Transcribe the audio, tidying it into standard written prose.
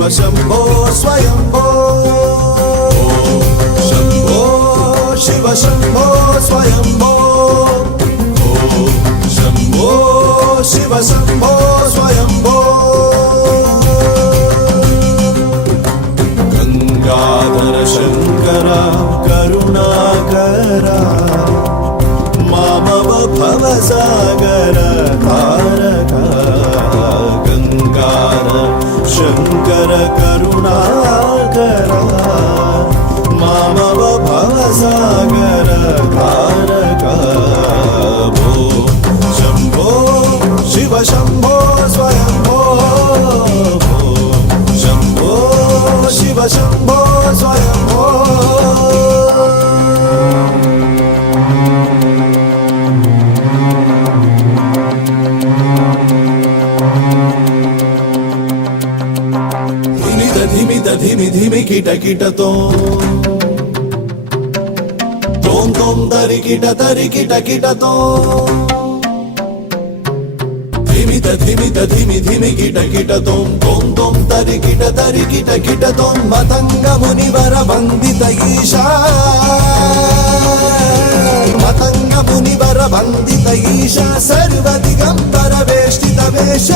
शिव शंभो स्वयंभो शंभो शिव शंभो स्वयंभो शंभो शिव शंभो स्वयंभो गंगाधर शंकर करुणाकरा मामव भवसागर तारका गंगाधर शंकर करुणाकरा मामव भवसागर तारका भो शंभो शिव शंभो स्वयंभो शंभो शिव शंभो स्वयंभो धिमि धिमि किट किटतो तोम तोम तरि किट किटतो धिमि धिमि किट किटतो तोम तोम तरि किट किटतो मतंग मुनिवर वंदित ईशा मतंग मुनिवर वंदित ईशा सर्व दिगंबर वेष्टित वेश